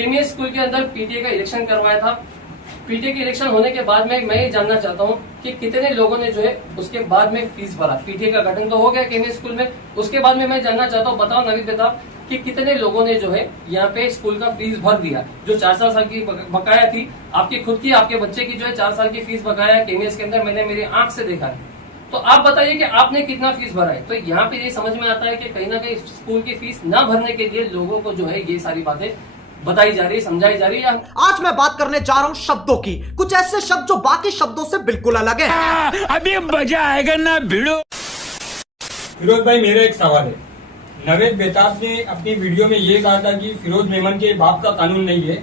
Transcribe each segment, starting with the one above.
केमीएस school के अंदर PTA का इलेक्शन करवाया था। पीटीए के इलेक्शन होने के बाद में मैं ये जानना चाहता हूँ कि कितने लोगों ने जो है उसके बाद में फीस भरा। पीटीए का गठन तो हो गया केमीएस स्कूल में, उसके बाद में मैं जानना चाहता हूँ, बताओ नवीद बेताब कि कितने लोगों ने जो है यहाँ पे स्कूल का फीस भर दिया। जो 4 साल की बकाया थी, आपकी खुद की, आपके बच्चे की जो है 4 साल की फीस बकाया है केमीएस के अंदर, मैंने मेरी आंख से देखा है। तो आप बताइए कि आपने कितना फीस भरा है। तो यहाँ पे ये समझ में आता है कि कहीं ना कहीं स्कूल की फीस न भरने के लिए लोगों को जो है ये सारी बातें बताई जा रही है, समझाई जा रही है। आज मैं बात करने जा रहा हूँ शब्दों की, कुछ ऐसे शब्द जो बाकी शब्दों से बिल्कुल अलग है। अभी मजा आएगा ना भिड़ो। फिरोज भाई, मेरा एक सवाल है। नवीद बेताब ने अपनी वीडियो में ये कहा था कि फिरोज मेमन के बाप का कानून नहीं है।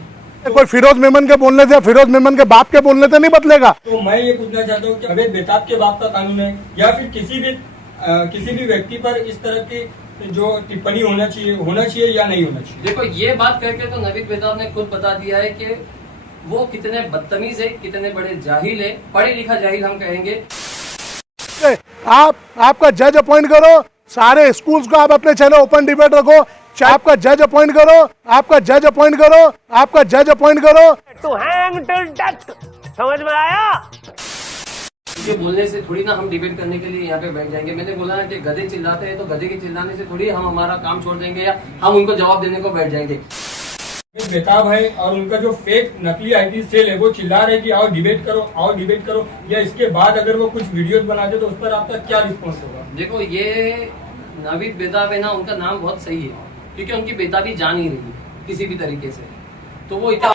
कोई फिरोज मेमन के बोलने से, फिरोज मेमन के बाप के बोलने से नहीं बदलेगा। तो मैं ये पूछना चाहता हूँ कि नवीद बेताब के बाप का कानून है या फिर किसी भी व्यक्ति पर इस तरह की जो टिप्पणी होना चाहिए या नहीं होना चाहिए। देखो, ये बात करके तो नवीद बेताब ने खुद बता दिया है कि वो कितने बदतमीज है, कितने बड़े जाहिल है, पढ़े लिखा जाहिल हम कहेंगे। आपका जज अपॉइंट करो, सारे स्कूल्स को आप अपने चैनल ओपन डिबेट रखो, आपका जज अपॉइंट करो, आपका जज अपॉइंट करो, आपका जज अपॉइंट करो। टू हैंग टिल डेथ, समझ में आया? ये बोलने से थोड़ी ना हम डिबेट करने के लिए यहाँ पे बैठ जाएंगे। मैंने बोला ना कि गधे चिल्लाते हैं, तो गधे के चिल्लाने से थोड़ी हम हमारा काम छोड़ देंगे या हम उनको जवाब देने को बैठ जाएंगे। बेताब है और उनका जो फेक नकली आईटी सेल है वो चिल्ला रहे कि आओ डिबेट करो, या इसके बाद अगर वो कुछ वीडियोस बनाते तो उस पर आपका क्या रिस्पॉन्स होगा? देखो, ये नवीद बेताब है ना, उनका नाम बहुत सही है क्योंकि उनकी बेताबी जान ही रही किसी भी तरीके से, तो वो इतना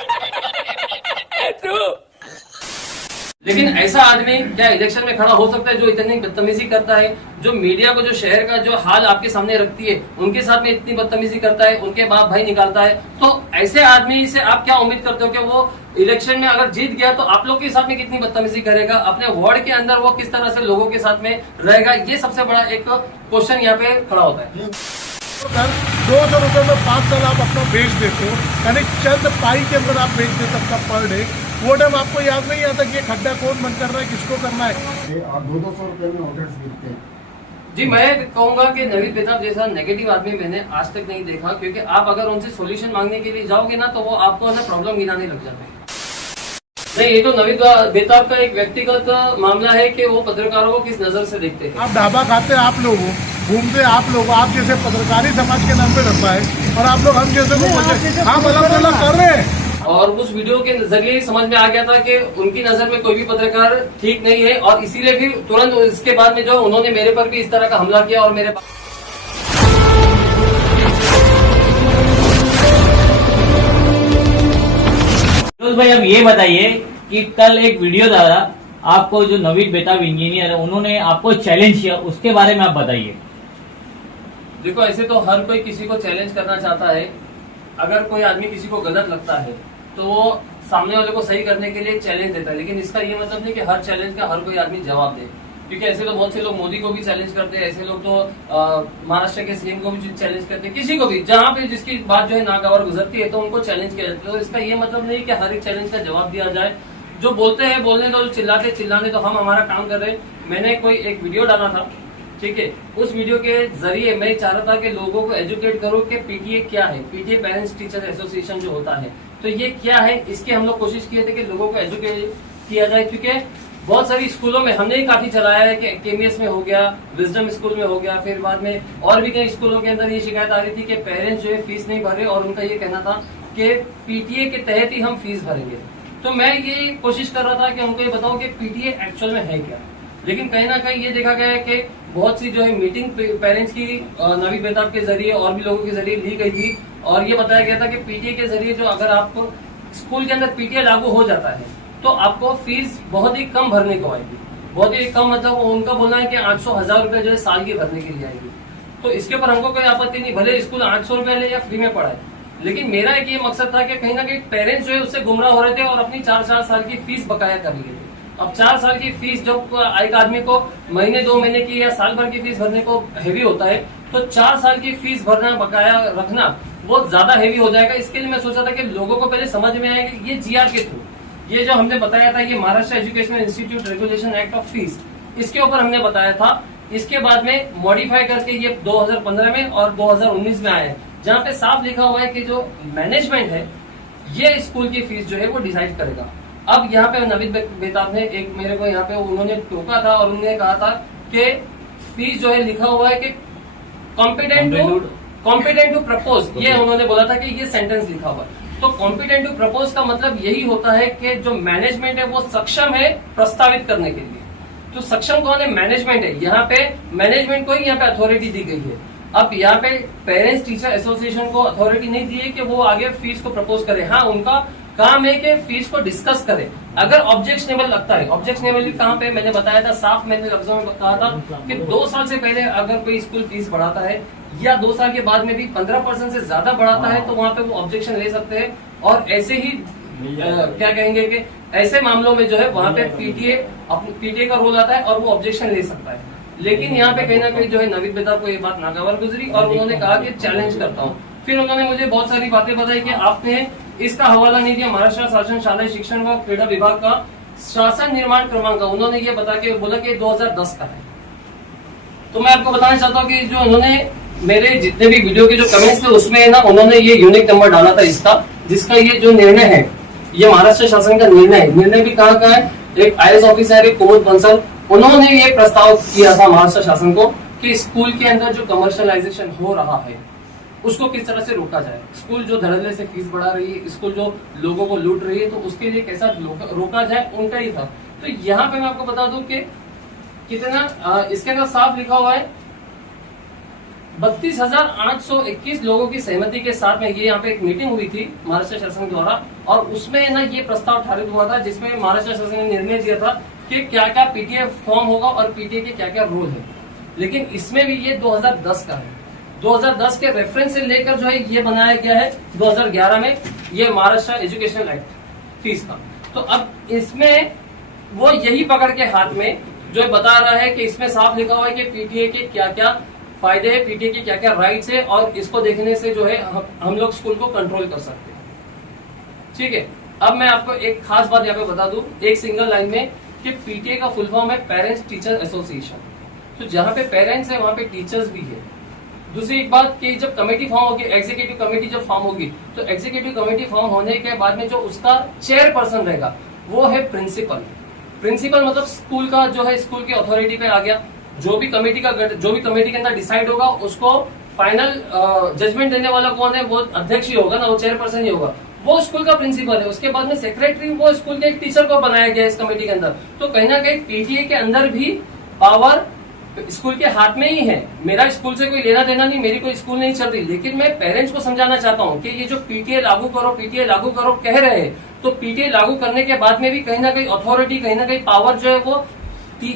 लेकिन ऐसा आदमी क्या इलेक्शन में खड़ा हो सकता है जो इतनी बदतमीजी करता है, जो मीडिया को, जो शहर का जो हाल आपके सामने रखती है उनके साथ में इतनी बदतमीजी करता है, उनके बाप भाई निकालता है। तो ऐसे आदमी से आप क्या उम्मीद करते हो कि वो इलेक्शन में अगर जीत गया तो आप लोग के साथ में कितनी बदतमीजी करेगा, अपने वार्ड के अंदर वो किस तरह से लोगों के साथ में रहेगा, ये सबसे बड़ा एक क्वेश्चन यहाँ पे खड़ा होता है। 200 रुपए में 5 साल आप अपना बेच देते हो, यानी चंद पाई के अंदर आप बेच देते अपना पर डे। वो टाइम आपको याद नहीं आता कि ये खड्डा कौन बंद कर रहा है, किसको करना है। और 200 रुपए में ऑर्डर्स मिलते हैं। जी, मैं कहूंगा कि नवीद बेताब जैसा नेगेटिव आदमी मैंने आज तक नहीं देखा, क्योंकि आप अगर उनसे सॉल्यूशन मांगने के लिए जाओगे ना तो वो आपको ना प्रॉब्लम गिनाने लग जाते हैं। नहीं, ये तो नवीद बेताब का एक व्यक्तिगत मामला है कि वो पत्रकारों को किस नजर से देखते हैं। आप ढाबा खाते आप लोग हो, घूमते आप लोग, आप जैसे पत्रकारी समाज के नाम पे रखा है और आप लोग हम जैसे को बोलते हम अलग अलग कर रहे हैं। और उस वीडियो के जरिए समझ में आ गया था कि उनकी नजर में कोई भी पत्रकार ठीक नहीं है, और इसीलिए फिर तुरंत इसके बाद में जो उन्होंने मेरे पर भी इस तरह का हमला किया। और मेरे भाई, अब ये बताइए कि कल एक वीडियो द्वारा आपको जो नवीद बेताब इंजीनियर है उन्होंने आपको चैलेंज किया, उसके बारे में आप बताइए। देखो, ऐसे तो हर कोई किसी को चैलेंज करना चाहता है। अगर कोई आदमी किसी को गलत लगता है तो वो सामने वाले को सही करने के लिए चैलेंज देता है, लेकिन इसका ये मतलब नहीं कि हर चैलेंज का हर कोई आदमी जवाब दे, क्योंकि ऐसे तो बहुत से लोग मोदी को भी चैलेंज करते हैं, ऐसे लोग तो महाराष्ट्र के सीएम को भी चैलेंज करते हैं, किसी को भी, जहां पे जिसकी बात जो है नागवार गुजरती है तो उनको चैलेंज किया जाता है। तो इसका ये मतलब नहीं कि हर एक चैलेंज का जवाब दिया जाए। जो बोलते हैं बोलने दो, चिल्लाने तो हम हमारा काम कर रहे हैं। मैंने कोई एक वीडियो डाला था, ठीक है, उस वीडियो के जरिए मैं चाह रहा था कि लोगों को एजुकेट करो कि पीटीए क्या है, पीटीए पेरेंट्स टीचर एसोसिएशन जो होता है, तो ये क्या है, इसके हम लोग कोशिश किए थे कि लोगों को एजुकेट किया जाए। क्योंकि बहुत सारी स्कूलों में हमने ही काफी चलाया है कि केमीएस में हो गया, विजडम स्कूल में हो गया, फिर बाद में और भी कई स्कूलों के अंदर ये शिकायत आ रही थी कि पेरेंट्स जो है फीस नहीं भरे, और उनका ये कहना था कि पीटीए के तहत ही हम फीस भरेंगे। तो मैं ये कोशिश कर रहा था कि उनको ये बताऊं कि पीटीए एक्चुअल में है क्या। लेकिन कहीं ना कहीं ये देखा गया है कि बहुत सी जो है मीटिंग पेरेंट्स की नवीद बेताब के जरिए और भी लोगों के जरिए ली गई थी, और ये बताया गया था कि पीटीए के जरिए जो अगर आपको स्कूल के अंदर पीटीए लागू हो जाता है तो आपको फीस बहुत ही कम भरने को आएगी। बहुत ही कम मतलब उनका बोलना है कि 800-1000 रुपए जो है साल की भरने के लिए आएगी। तो इसके ऊपर हमको कोई आपत्ति नहीं, भले स्कूल 800 रुपए ले या फ्री में पढ़ाए, लेकिन मेरा एक ये मकसद था कि कहीं ना कहीं पेरेंट्स जो है उससे गुमराह हो रहे थे और अपनी 4-4 साल की फीस बकाया कर लिए थे। अब 4 साल की फीस जब एक आदमी को महीने 2 महीने की या साल भर की फीस भरने को हैवी होता है, तो 4 साल की फीस भरना, बकाया रखना बहुत ज्यादा हैवी हो जाएगा। इसके लिए मैं सोचा था कि लोगों को पहले समझ में आए कि ये जीआर के थ्रू, ये जो हमने बताया था, ये Maharashtra educational institute regulation act of fees, इसके ऊपर हमने बताया था। इसके बाद में मॉडिफाई करके ये 2015 में और 2019 में आया है, जहाँ पे साफ लिखा हुआ है कि जो मैनेजमेंट है ये स्कूल की फीस जो है वो डिसाइड करेगा। अब यहाँ पे नवीद बेताब ने एक मेरे को यहाँ पे उन्होंने टोका था और उन्होंने कहा था कि फीस जो है लिखा हुआ है कि कॉम्पिटेंट टू प्रपोज, ये उन्होंने बोला था कि ये सेंटेंस लिखा हुआ है। तो कॉम्पिटेंट टू प्रपोज का मतलब यही होता है कि जो मैनेजमेंट है वो सक्षम है प्रस्तावित करने के लिए। तो सक्षम कौन है? मैनेजमेंट है। यहाँ पे मैनेजमेंट को ही यहाँ पे अथॉरिटी दी गई है। अब यहाँ पे पेरेंट्स टीचर एसोसिएशन को अथॉरिटी नहीं दी है कि वो आगे फीस को प्रपोज करे। हाँ, उनका काम है कि फीस को डिस्कस करे। अगर ऑब्जेक्शनेबल लगता है, ऑब्जेक्शनेबल कहाँ पे मैंने बताया था, साफ मैंने लफ्जों में कहा था कि 2 साल से पहले अगर कोई स्कूल फीस बढ़ाता है या 2 साल के बाद में भी 15% से ज्यादा बढ़ाता है तो वहाँ पे वो ऑब्जेक्शन ले सकते हैं। और ऐसे ही क्या कहेंगे कि ऐसे मामलों में जो है वहाँ पे पीटीए का रोल आता है और वो ऑब्जेक्शन ले सकता है। लेकिन यहाँ पे कहीं ना कहीं जो है नवीद बेताब को ये बात नागवार गुजरी और उन्होंने कहा कि चैलेंज करता हूँ। फिर उन्होंने मुझे बहुत सारी बातें बताई कि आपने इसका हवाला नहीं दिया महाराष्ट्र शासन शालेय शिक्षण व क्रीड़ा विभाग का शासन निर्माण क्रमांक का। उन्होंने ये बता के बोला कि 2010 का है। तो मैं आपको बताना चाहता हूँ कि जो उन्होंने मेरे जितने भी वीडियो के जो कमेंट्स थे उसमें ना उन्होंने ये यूनिक नंबर डाला था इसका, जिसका ये जो निर्णय है ये महाराष्ट्र शासन का निर्णय है। निर्णय भी कहाँ का है? एक IAS ऑफिसर है कुमुद बंसल, उन्होंने ये प्रस्ताव किया था महाराष्ट्र शासन को कि स्कूल के अंदर जो कमर्शियलाइजेशन हो रहा है उसको किस तरह से रोका जाए। स्कूल जो धड़ल्ले से फीस बढ़ा रही है, स्कूल जो लोगों को लूट रही है, तो उसके लिए कैसा रोका जाए, उनका ही था। तो यहाँ पे मैं आपको बता दूं कि कितना इसके अंदर साफ लिखा हुआ है 32,821 लोगों की सहमति के साथ में ये यहाँ पे एक मीटिंग हुई थी महाराष्ट्र शासन द्वारा और उसमें ना ये प्रस्ताव पारित हुआ था जिसमें महाराष्ट्र शासन ने निर्णय दिया था कि क्या क्या पीटीए फॉर्म होगा और पीटीए के क्या क्या रोल है। लेकिन इसमें भी ये 2010 का है। 2010 के रेफरेंस से लेकर जो है ये बनाया गया है 2011 में ये महाराष्ट्र एजुकेशनल एक्ट फीस का। तो अब इसमें वो यही पकड़ के हाथ में जो बता रहा है कि इसमें साफ लिखा हुआ है कि पीटीए के क्या क्या फायदे है, पीटीए के क्या क्या राइट्स है और इसको देखने से जो है हम लोग स्कूल को कंट्रोल कर सकते हैं। ठीक है, अब मैं आपको एक खास बात यहाँ पे बता दूं एक सिंगल लाइन में कि पीटीए का फुल फॉर्म है पेरेंट्स टीचर एसोसिएशन। तो जहाँ पे पेरेंट्स है वहाँ पे टीचर्स भी है। दूसरी एक बात कि जब कमेटी फॉर्म होगी, एग्जीक्यूटिव कमेटी जब फॉर्म होगी तो एग्जीक्यूटिव कमेटी फॉर्म होने के बाद में जो उसका चेयरपर्सन रहेगा वो है प्रिंसिपल। प्रिंसिपल मतलब स्कूल का जो है स्कूल की अथॉरिटी पे आ गया। जो भी कमेटी के अंदर डिसाइड होगा उसको फाइनल जजमेंट देने वाला कौन है? वो अध्यक्ष ही होगा ना, वो चेयरपर्सन ही होगा, वो स्कूल का प्रिंसिपल है। उसके बाद में सेक्रेटरी वो स्कूल के एक टीचर को बनाया गया इस कमेटी के अंदर। तो कहीं ना कहीं पीटीए के अंदर भी पावर स्कूल के हाथ में ही है। मेरा स्कूल से कोई लेना देना नहीं, मेरी कोई स्कूल नहीं चल रही, लेकिन मैं पेरेंट्स को समझाना चाहता हूँ कि ये जो पीटीए लागू करो कह रहे हैं, तो पीटीए लागू करने के बाद में भी कहीं ना कहीं अथॉरिटी, कहीं ना कहीं पावर जो है वो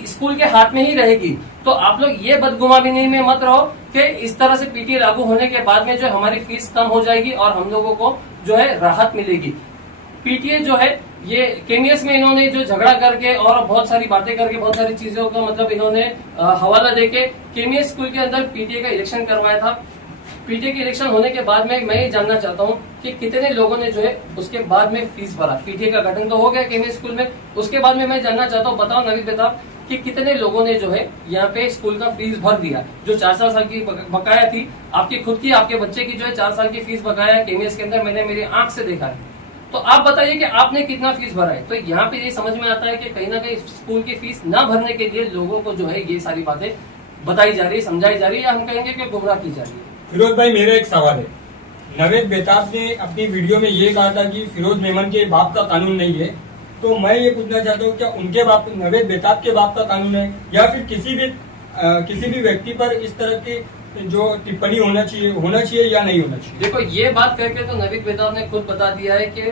स्कूल के हाथ में ही रहेगी। तो आप लोग ये बदगुमानी में मत रहो कि इस तरह से पीटीए लागू होने के बाद में जो हमारी फीस कम हो जाएगी और हम लोगों को जो है राहत मिलेगी। पीटीए जो है ये केमीएस में इन्होंने जो झगड़ा करके और बहुत सारी बातें करके बहुत सारी चीजों का मतलब इन्होंने हवाला देके केमीएस स्कूल के अंदर पीटीए का इलेक्शन करवाया था। पीटीए के इलेक्शन होने के बाद में मैं ये जानना चाहता हूँ कि कितने लोगों ने जो है उसके बाद में फीस भरा। पीटीए का गठन तो हो गया केमीएस स्कूल में, उसके बाद में मैं जानना चाहता हूँ, बताओ नवीद बेताब कि कितने लोगों ने जो है यहाँ पे स्कूल का फीस भर दिया। जो 4 साल की बकाया थी, आपकी खुद की, आपके बच्चे की जो है 4 साल की फीस बकाया केमीएस के अंदर, मैंने मेरी आंख से देखा है। तो आप बताइए कि आपने कितना फीस भरा है। तो यहाँ पे ये समझ में आता है कि कहीं ना कहीं स्कूल की फीस न भरने के लिए लोगों को जो है ये सारी बातें बताई जा रही है, समझाई जा रही है, या हम कहेंगे कि गुमराह की जा रही है। फिरोज भाई, मेरा एक सवाल है। नवीद बेताब ने अपनी वीडियो में ये कहा था कि फिरोज मेमन के बाप का कानून नहीं है, तो मैं ये पूछना चाहता हूँ क्या उनके बाप, नवीद बेताब के बाप का कानून है या फिर किसी भी व्यक्ति पर इस तरह की जो टिप्पणी होना चाहिए या नहीं होना चाहिए? देखो, ये बात करके तो नवीद बेताब ने खुद बता दिया है कि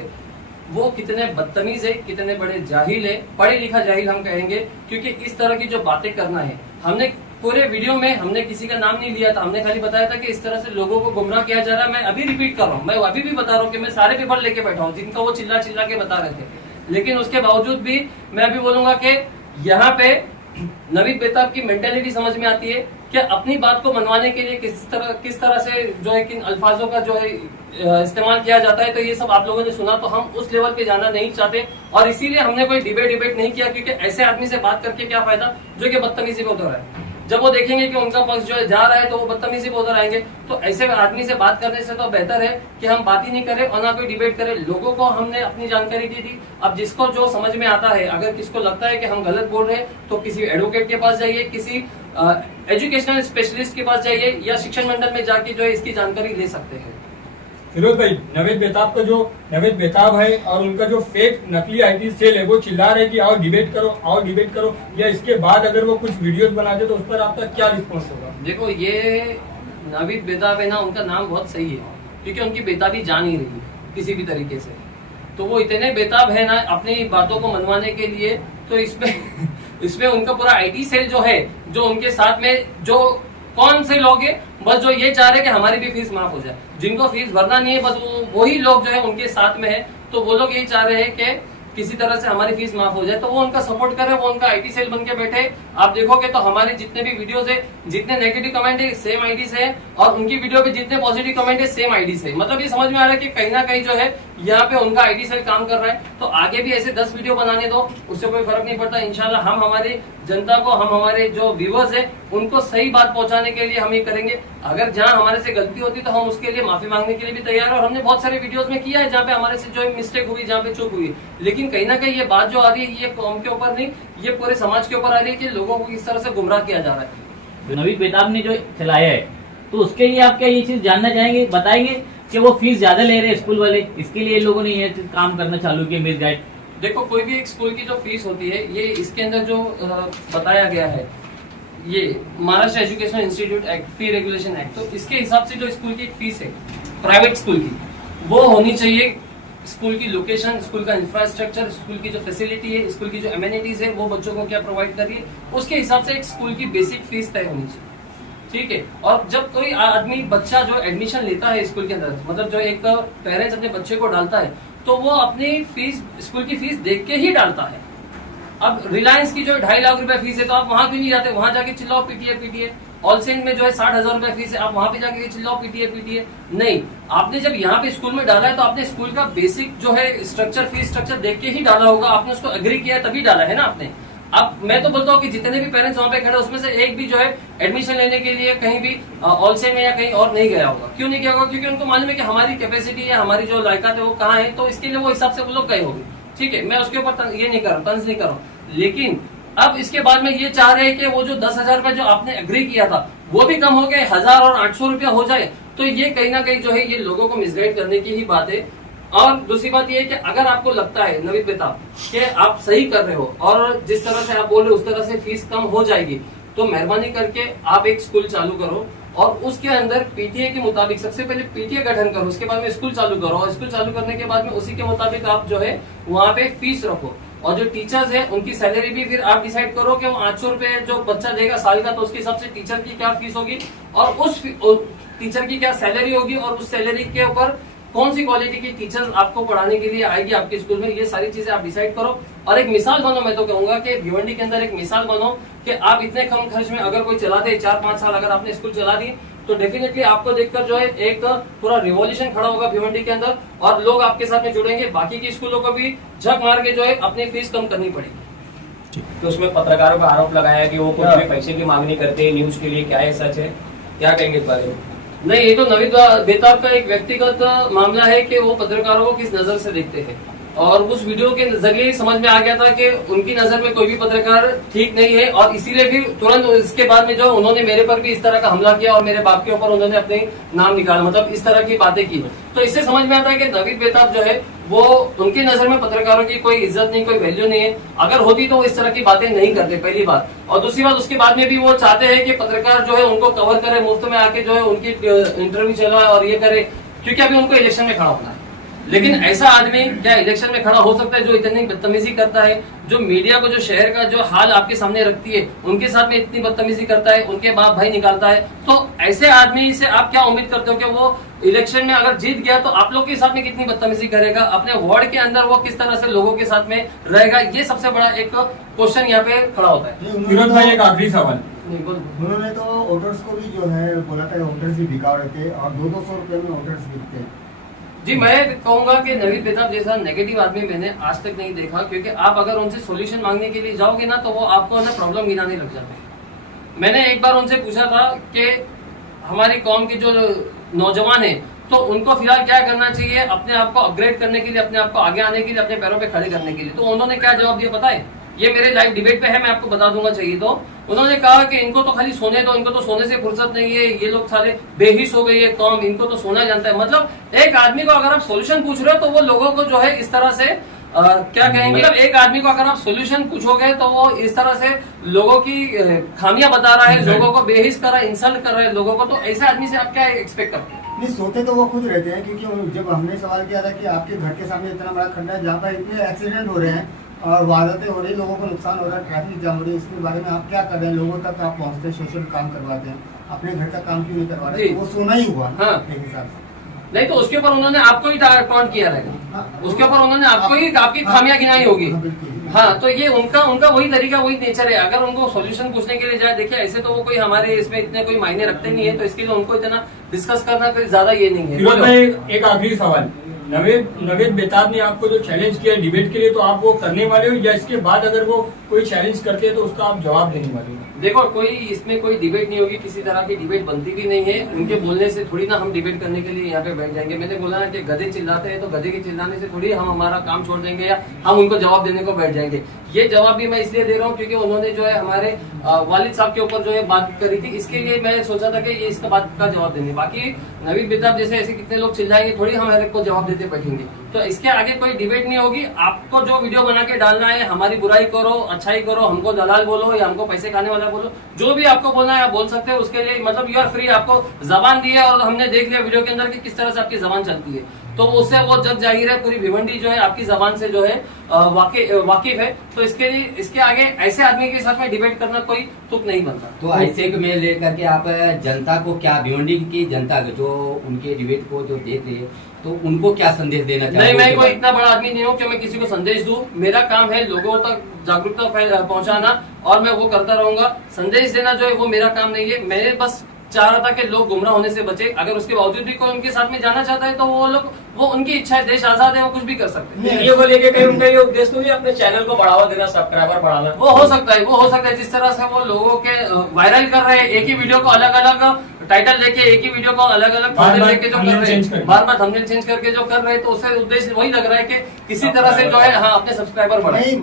वो कितने बदतमीज है, कितने बड़े जाहिल है, पढ़े लिखा जाहिल हम कहेंगे, क्योंकि इस तरह की जो बातें करना है, हमने पूरे वीडियो में हमने किसी का नाम नहीं लिया था, हमने खाली बताया था कि इस तरह से लोगों को गुमराह किया जा रहा है। मैं अभी रिपीट कर रहा हूँ, मैं अभी भी बता रहा हूँ कि मैं सारे पेपर लेके बैठा हूँ जिनका वो चिल्ला चिल्ला के बता रहे थे। लेकिन उसके बावजूद भी मैं अभी बोलूंगा कि यहाँ पे नवीद बेताब की मेंटेलिटी समझ में आती है कि अपनी बात को मनवाने के लिए किस तरह से जो है किन अल्फाजों का जो है इस्तेमाल किया जाता है। तो ये सब आप लोगों ने सुना, तो हम उस लेवल पे जाना नहीं चाहते और इसीलिए हमने कोई डिबेट नहीं किया, क्योंकि ऐसे आदमी से बात करके क्या फायदा जो कि बदतमीजी को उतर रहा है। जब वो देखेंगे कि उनका पक्ष जो है जा रहा है तो वो बदतमीजी पे उधर आएंगे। तो ऐसे आदमी से बात करने से तो बेहतर है कि हम बात ही नहीं करें और ना कोई डिबेट करें। लोगों को हमने अपनी जानकारी दी थी, अब जिसको जो समझ में आता है, अगर किसको लगता है कि हम गलत बोल रहे हैं तो किसी एडवोकेट के पास जाइए, किसी एजुकेशनल स्पेशलिस्ट के पास जाइए या शिक्षण मंडल में जाके जो है इसकी जानकारी ले सकते हैं। फिरोज भाई, नवेद बेताब का जो नवेद बेताब है और उनका जो फेक नकली आईटी सेल है वो चिल्ला रहे कि आओ डिबेट करो, या इसके बाद अगर वो कुछ वीडियोस बनाते तो उस पर आपका क्या रिस्पॉन्स होगा? देखो, ये नवीद बेताब है ना, उनका नाम बहुत सही है क्योंकि उनकी बेताबी जान ही रही है किसी भी तरीके से। तो वो इतने बेताब है ना अपनी बातों को मनवाने के लिए, तो इसमें उनका पूरा आईटी सेल जो है, जो उनके साथ में जो कौन से लोग हैं, बस जो ये चाह रहे हैं कि हमारी भी फीस माफ हो जाए, जिनको फीस भरना नहीं है बस वही लोग जो है उनके साथ में है। तो वो लोग यही चाह रहे हैं कि किसी तरह से हमारी फीस माफ हो जाए, तो वो उनका सपोर्ट करे, वो उनका आईटी सेल बन के बैठे। आप देखोगे तो हमारे जितने भी वीडियोस है, जितने नेगेटिव कमेंट है सेम आईडी से है, और उनकी वीडियो पे जितने पॉजिटिव कमेंट है सेम आईडी से। मतलब ये समझ में आ रहा है कि कहीं ना कहीं जो है यहाँ पे उनका आईटी सेल काम कर रहा है। तो आगे भी ऐसे 10 वीडियो बनाने दो, उससे कोई फर्क नहीं पड़ता। इंशाल्लाह हम हमारी जनता को, हम हमारे जो व्यूअर्स है उनको सही बात पहुंचाने के लिए हम ये करेंगे। अगर जहां हमारे से गलती होती तो हम उसके लिए माफी मांगने के लिए भी तैयार है, और हमने बहुत सारे वीडियोस में किया है जहाँ पे हमारे से जो मिस्टेक हुई, जहाँ पे चूक हुई। लेकिन कहीं ना कहीं ये बात जो आ रही है ये कौम के ऊपर नहीं, ये पूरे समाज के ऊपर आ रही है कि लोगों को इस तरह से गुमराह किया जा रहा है। नवीद बेताब ने जो चलाया है, तो उसके लिए आप क्या ये चीज जानना चाहेंगे, बताएंगे कि वो फीस ज्यादा ले रहे हैं स्कूल वाले, इसके लिए लोगों ने ये काम करना चालू किया मिस गाइड? देखो, कोई भी एक स्कूल की जो फीस होती है, ये इसके अंदर जो बताया गया है, ये महाराष्ट्र एजुकेशन इंस्टीट्यूट एक्ट, फी रेगुलेशन एक्ट, तो इसके हिसाब से जो स्कूल की फीस है प्राइवेट स्कूल की, वो होनी चाहिए। स्कूल की लोकेशन, स्कूल का इंफ्रास्ट्रक्चर, स्कूल की जो फैसिलिटी है, स्कूल की जो एमिनिटीज है, वो बच्चों को क्या प्रोवाइड कर रही है, उसके हिसाब से एक स्कूल की बेसिक फीस तय होनी चाहिए। ठीक है। और जब कोई आदमी, बच्चा जो एडमिशन लेता है स्कूल के अंदर, मतलब जो एक पेरेंट्स अपने बच्चे को डालता है, तो वो अपनी फीस, स्कूल की फीस देख के ही डालता है। अब रिलायंस की जो 2.5 लाख रुपए फीस है, तो आप वहां क्यों नहीं जाते, वहां जाके चिल्लाओ पीटीए। ऑलसेन में जो है 60,000 रुपए फीस है, आप वहां पे जाके चिल्लाओ पीटीए। नहीं, आपने जब यहाँ पे स्कूल में डाला है तो आपने स्कूल का बेसिक जो है स्ट्रक्चर, फीस स्ट्रक्चर देख के ही डाला होगा, आपने उसको एग्री किया तभी डाला है ना आपने। अब मैं तो बोलता हूँ कि जितने भी पेरेंट्स वहाँ पे खड़े, उसमें से एक भी जो है एडमिशन लेने के लिए कहीं भी ऑलसेन में या कहीं और नहीं गया होगा। क्यों नहीं गया होगा? क्योंकि उनको मालूम है कि हमारी कैपेसिटी या हमारी जो लायकात है वो कहाँ है, तो इसके लिए वो हिसाब से वो लोग गए होंगे। ठीक है, मैं उसके ऊपर ये नहीं कर रहा, तंज नहीं कर रहा। लेकिन अब इसके बाद में ये चाह रहे हैं कि वो जो 10,000 रुपए जो आपने एग्री किया था वो भी कम हो गए, 1,000 और 800 रुपया हो जाए, तो ये कहीं ना कहीं जो है ये लोगों को मिसगाइड करने की ही बात है। और दूसरी बात ये है कि अगर आपको लगता है नवीद बेताब कि आप सही कर रहे हो और जिस तरह से आप बोल रहे हो उस तरह से फीस कम हो जाएगी, तो मेहरबानी करके आप एक स्कूल चालू करो और उसके अंदर पीटीए के मुताबिक, सबसे पहले पीटीए गठन करो, उसके बाद में स्कूल चालू करो, और स्कूल चालू करने के बाद में उसी के मुताबिक आप जो है वहाँ पे फीस रखो। और जो टीचर्स है उनकी सैलरी भी फिर आप डिसाइड करो कि वो 800 रुपए जो बच्चा देगा साल का, तो उसके हिसाब से टीचर की क्या फीस होगी और उस टीचर की क्या सैलरी होगी, और उस सैलरी के ऊपर कौन सी क्वालिटी की टीचर्स आपको पढ़ाने के लिए आएगी आपके स्कूल में, ये सारी चीजें आप डिसाइड करो। और एक मिसाल बनो, मैं तो कहूंगा कि भिवंडी के अंदर एक मिसाल बनो कि आप इतने कम खर्च में अगर कोई चला दे, 4-5 साल अगर आपने स्कूल चला दी, तो डेफिनेटली आपको देखकर जो है एक पूरा रिवॉल्यूशन खड़ा होगा भिवंडी के अंदर, और लोग आपके साथ में जुड़ेंगे। बाकी की स्कूलों को भी झक मार के जो है अपनी फीस कम करनी पड़ेगी। तो उसमें पत्रकारों का आरोप लगाया कि वो कुछ भी पैसे की मांग नहीं करते न्यूज के लिए, क्या है सच है, क्या कहेंगे इस बारे में? नहीं, ये तो नवीद बेताब का एक व्यक्तिगत मामला है कि वो पत्रकारों को किस नजर से देखते हैं, और उस वीडियो के जरिए समझ में आ गया था कि उनकी नजर में कोई भी पत्रकार ठीक नहीं है, और इसीलिए फिर तुरंत इसके बाद में जो उन्होंने मेरे पर भी इस तरह का हमला किया और मेरे बाप के ऊपर उन्होंने अपने नाम निकाला, मतलब इस तरह की बातें की। तो इससे समझ में आता है कि नवीद बेताब जो है वो, उनकी नजर में पत्रकारों की कोई इज्जत नहीं, कोई वैल्यू नहीं है। अगर होती तो वो इस तरह की बातें नहीं करते, पहली बात। और दूसरी बात, उसके बाद में भी वो चाहते हैं कि पत्रकार जो है उनको कवर करे, मुफ्त में आके जो है उनकी इंटरव्यू चलवाए और ये करे, क्योंकि अभी उनको इलेक्शन में खड़ा होना है। लेकिन ऐसा आदमी क्या इलेक्शन में खड़ा हो सकता है जो इतनी बदतमीजी करता है, जो मीडिया को, जो शहर का जो हाल आपके सामने रखती है, उनके साथ में इतनी बदतमीजी करता है, उनके बाप भाई निकालता है? तो ऐसे आदमी से आप क्या उम्मीद करते हो कि वो इलेक्शन में अगर जीत गया तो आप लोग के साथ में कितनी बदतमीजी करेगा, अपने वार्ड के अंदर वो किस तरह से लोगों के साथ में रहेगा? ये सबसे बड़ा एक क्वेश्चन यहाँ पे खड़ा होता है। फिरोज भाई, एक आखिरी सवाल। उन्होंने तो वोटर्स को भी जो है बोला था वोटर्स भी बिका रहे थे और 200 रुपए में वोटर्स बिकते हैं। जी, मैं कहूंगा कि नवीद बेताब जैसा नेगेटिव आदमी मैंने आज तक नहीं देखा, क्योंकि आप अगर उनसे सॉल्यूशन मांगने के लिए जाओगे ना तो वो आपको ना प्रॉब्लम गिनाने लग जाते हैं। मैंने एक बार उनसे पूछा था कि हमारी कौम के जो नौजवान है तो उनको फिलहाल क्या करना चाहिए अपने आप को अपग्रेड करने के लिए, अपने आप को आगे आने के लिए, अपने पैरों पे खड़े करने के लिए। तो उन्होंने क्या जवाब दिया पता है? ये मेरे लाइव डिबेट पे है, मैं आपको बता दूंगा चाहिए तो। उन्होंने कहा कि इनको तो खाली सोने दो, इनको तो सोने से फुर्सत नहीं है, ये लोग सारे बेहिश हो गई है कौम, इनको तो सोना जानता है। मतलब एक आदमी को अगर आप सोल्यूशन पूछ रहे हो तो वो लोगों को जो है इस तरह से क्या कहेंगे, मतलब एक आदमी को अगर आप सोल्यूशन पूछोगे तो वो इस तरह से लोगों की खामियां बता रहा है, लोगों को बेहिस कर रहा है, इंसल्ट कर रहा है लोगों को। तो ऐसे आदमी से आप क्या एक्सपेक्ट करते हैं? नहीं, सोते तो वो खुद रहते हैं, क्योंकि जब हमने सवाल किया था कि आपके घर के सामने इतना बड़ा खड्डा है जहाँ पर इतने एक्सीडेंट हो रहे हैं और वारदातें हो रही, लोगों को नुकसान हो रहा है, ट्रैफिक जाम हो रही है, इसके बारे में आप क्या कर रहे हैं? लोगों तक आप पहुँचते हैं, सोशल काम करवाते हैं, अपने घर का काम क्यों नहीं करवा रहे? तो वो सोना ही हुआ हाँ। एक हिसाब से। नहीं तो उसके ऊपर उन्होंने आपको ही टॉन्ट किया रहेगा, उसके ऊपर उन्होंने आपको ही आपकी खामियां गिनाई होगी। हाँ, तो ये उनका वही तरीका, वही नेचर है। अगर उनको सॉल्यूशन पूछने के लिए जाए, देखिए ऐसे तो वो कोई हमारे इसमें इतने कोई मायने रखते नहीं है, तो इसके लिए उनको इतना डिस्कस करना कोई ज्यादा ये नहीं है। फिरोज भाई, एक आखिरी सवाल, नवेद बेताब ने आपको जो चैलेंज किया डिबेट के लिए, तो आप वो करने वाले हो या इसके बाद अगर वो कोई चैलेंज करते हैं तो उसका आप जवाब देने वाले हो? देखो, कोई इसमें कोई डिबेट नहीं होगी, किसी तरह की डिबेट बनती भी नहीं है। उनके बोलने से थोड़ी ना हम डिबेट करने के लिए यहाँ पे बैठ जाएंगे। मैंने बोला ना कि गधे चिल्लाते हैं तो गधे के चिल्लाने से थोड़ी हम हमारा काम छोड़ देंगे या हम उनको जवाब देने को बैठ जाएंगे। ये जवाब भी मैं इसलिए दे रहा हूँ क्योंकि उन्होंने जो है हमारे वालिद साहब के ऊपर जो है बात करी थी, इसके लिए मैं सोचा था कि ये इसका बात का जवाब देंगे। बाकी नवीद बेताब जैसे ऐसे कितने लोग चिल्लाएंगे, थोड़ी हम हर एक को जवाब देते बैठेंगे। तो इसके आगे कोई डिबेट नहीं होगी। आपको जो वीडियो बना के डालना है, हमारी बुराई करो, अच्छाई करो, हमको दलाल बोलो या हमको पैसे खाने वाला बोलो, जो भी आपको बोलना है आप बोल सकते हो। उसके लिए मतलब यू आर फ्री। आपको जबान दी है और हमने देख लिया वीडियो के अंदर कि किस तरह से आपकी जबान चलती है, तो उससे वो जग जाहिर है पूरी भिवंडी जो है आपकी जबान से जो है वाकिफ है। तो इसके लिए इसके आगे ऐसे आदमी के साथ में डिबेट करना कोई तुक नहीं बनता। तो ऐसे में लेकर के आप जनता को क्या, भिवंडी की जनता को जो उनके डिबेट को जो देख रही है, तो उनको क्या संदेश देना चाहिए? नहीं, मैं कोई इतना बड़ा आदमी नहीं हूँ कि मैं किसी को संदेश दूं। मेरा काम है लोगों तक जागरूकता पहुंचाना और मैं वो करता रहूंगा। संदेश देना जो है वो मेरा काम नहीं है। मैंने बस चाह रहा था कि लोग गुमराह होने से बचे। अगर उसके बावजूद भी कोई उनके साथ में जाना चाहता है तो वो उनकी इच्छा है, देश आजाद है, वो कुछ भी कर सकते हैं। वीडियो को लेके कहीं उनका ये उद्देश्य तो नहीं अपने चैनल को बढ़ावा देना, सब्सक्राइबर बढ़ाना? वो हो सकता है जिस तरह से वो लोगों के वायरल कर रहे हैं, एक ही वीडियो को अलग अलग टाइटल लेके, एक ही वीडियो को अलग अलग थंबनेल लेके जो कर रहे हैं, बार बार थंबनेल चेंज करके जो कर रहे हैं, तो उससे उद्देश्य वही लग रहा है कि किसी तरह से जो है हाँ अपने सब्सक्राइबर बढ़ाए।